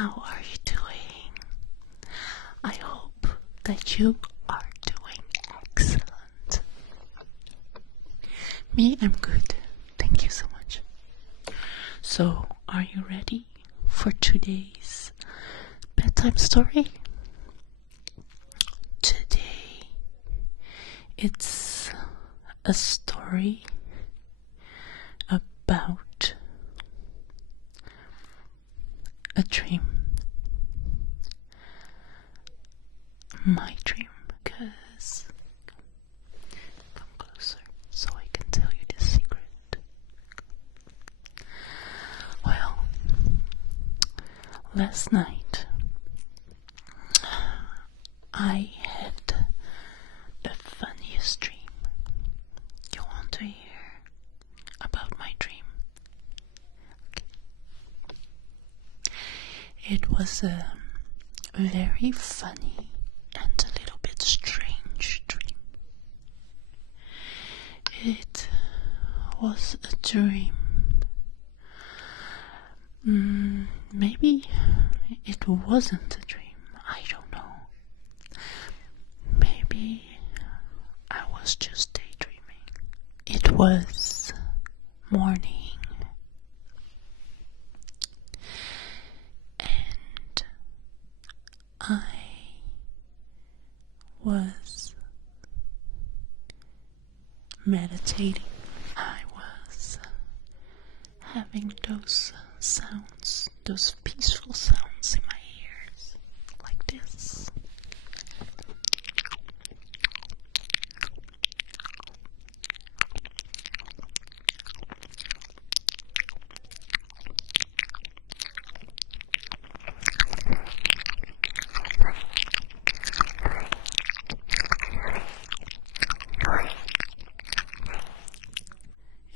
How are you doing? I hope that you are doing excellent. Me, I'm good. Thank you so much. So, are you ready for today's bedtime story? Today, it's a story about a dream. My dream, because come closer so I can tell you the secret. Well, last night I had the funniest dream. You want to hear about my dream? Okay. It was a very funny and a little bit strange dream. It was a dream. Maybe it wasn't a dream. I don't know. Maybe I was just daydreaming. It was morning, and I was meditating. I was having those sounds, those peaceful sounds in my ears, like this.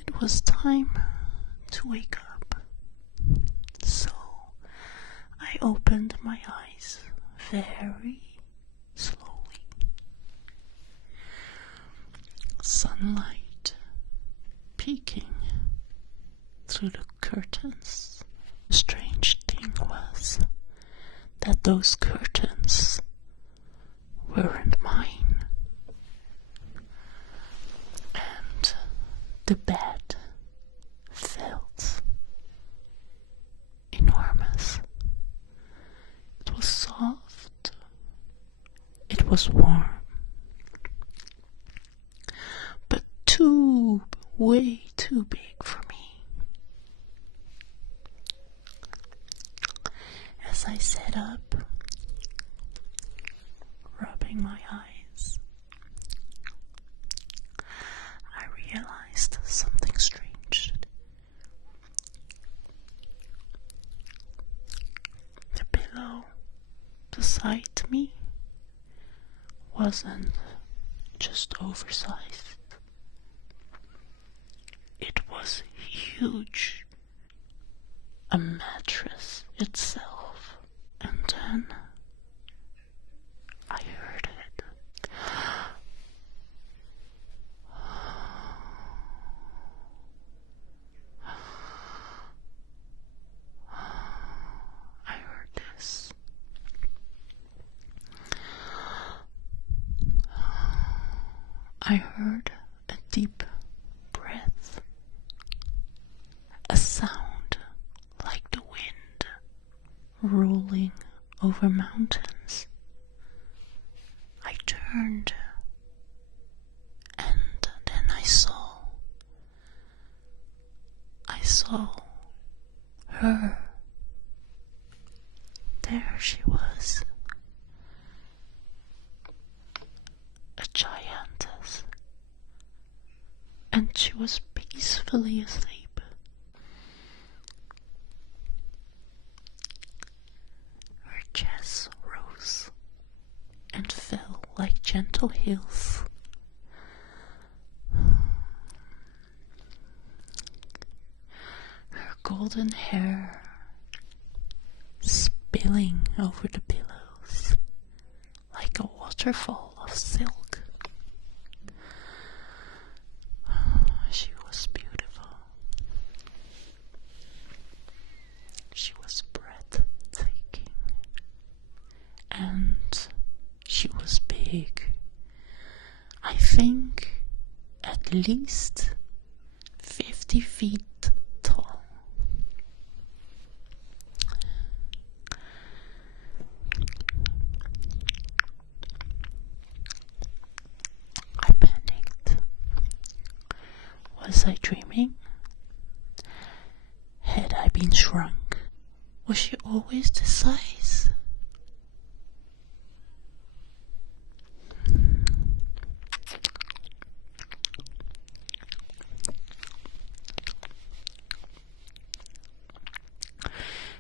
It was time to wake up, so I opened my eyes very slowly. Sunlight peeking through the curtains. The strange thing was that those curtains weren't mine, and the bed felt enormous. It was soft, it was warm, but way too big for me. As I sat up, rubbing my eyes, I realized something strange. The pillow beside me wasn't just oversized. It was huge. A mattress itself. And then I heard it. I heard this. I heard a deep breath, a sound like the wind rolling over mountains. I turned, and then I saw her. There she was, a giantess, and she was peacefully asleep. Her chest rose and fell like gentle hills. Her golden hair spilling over the pillows like a waterfall of silk. She was beautiful. She was breathtaking. least 50 feet tall. I panicked. Was I dreaming? Had I been shrunk? Was she always this size?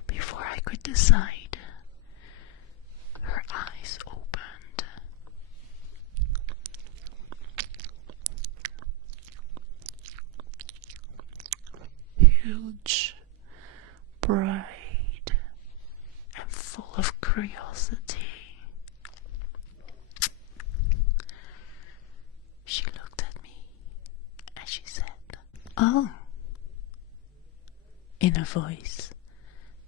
Before I could decide, her eyes opened. Huge, bright, and full of curiosity. She looked at me and she said, "Oh," in a voice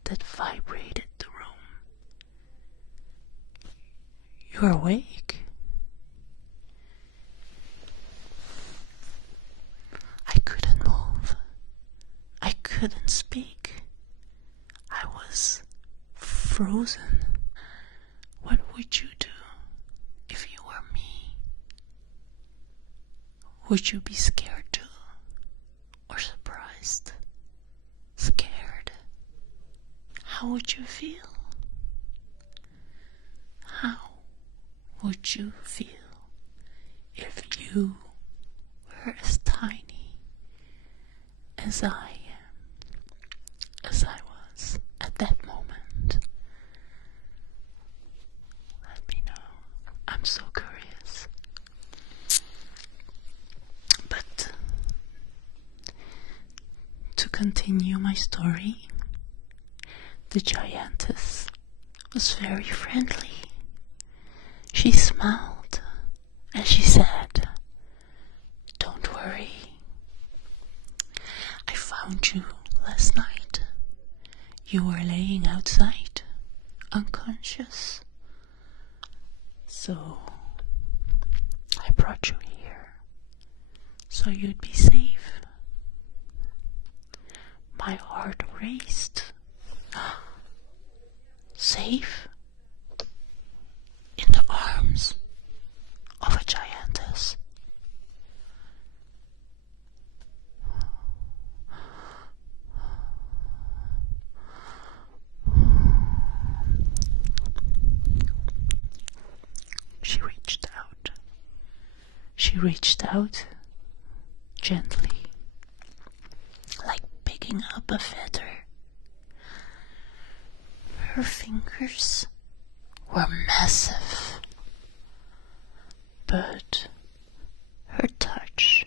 that vibrated the room. "You're awake?" I couldn't move. I couldn't speak. I was frozen. What would you do if you were me? Would you be scared too? Or surprised? Scared? How would you feel? How would you feel if you were as tiny as I am, as I was at that moment? Let me know. I'm so curious. But to continue my story, the giantess was very friendly. She smiled and she said, "Don't worry. I found you last night. You were laying outside, unconscious. So I brought you here so you'd be safe." My heart raced. Safe? In the arms of a giantess? She reached out. She reached out gently, like picking up a feather. Her fingers were massive, but her touch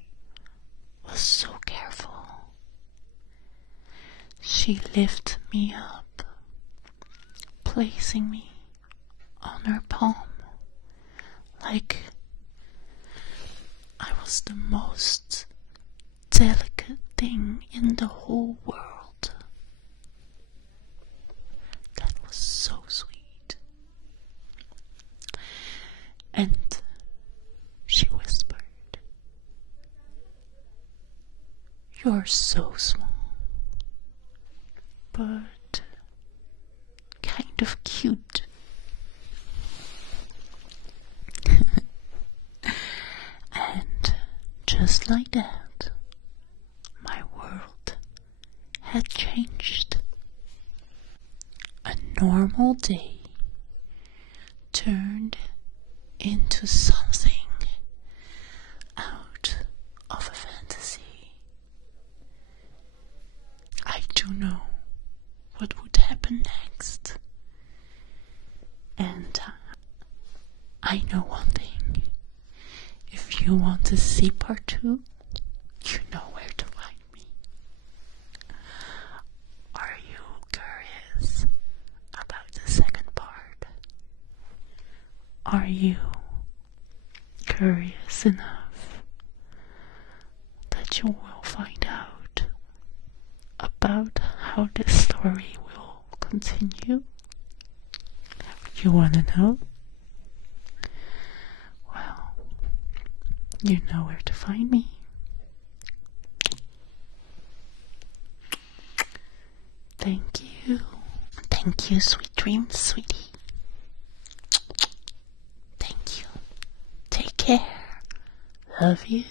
was so careful. She lifted me up, placing me on her palm, like I was the most delicate thing in the whole world. That was so sweet. And she whispered, "You're so small, but kind of cute." And just like that, my world had changed. A normal day turned into something out of a fantasy. I do know what would happen next. And I know one thing. If you want to see part 2, you know where to find me. Are you curious about the second part? Are you curious enough that you will find out about how this story will continue? You want to know? Well, you know where to find me. Thank you. Thank you, sweet dreams, sweetie. Thank you. Take care. Love you.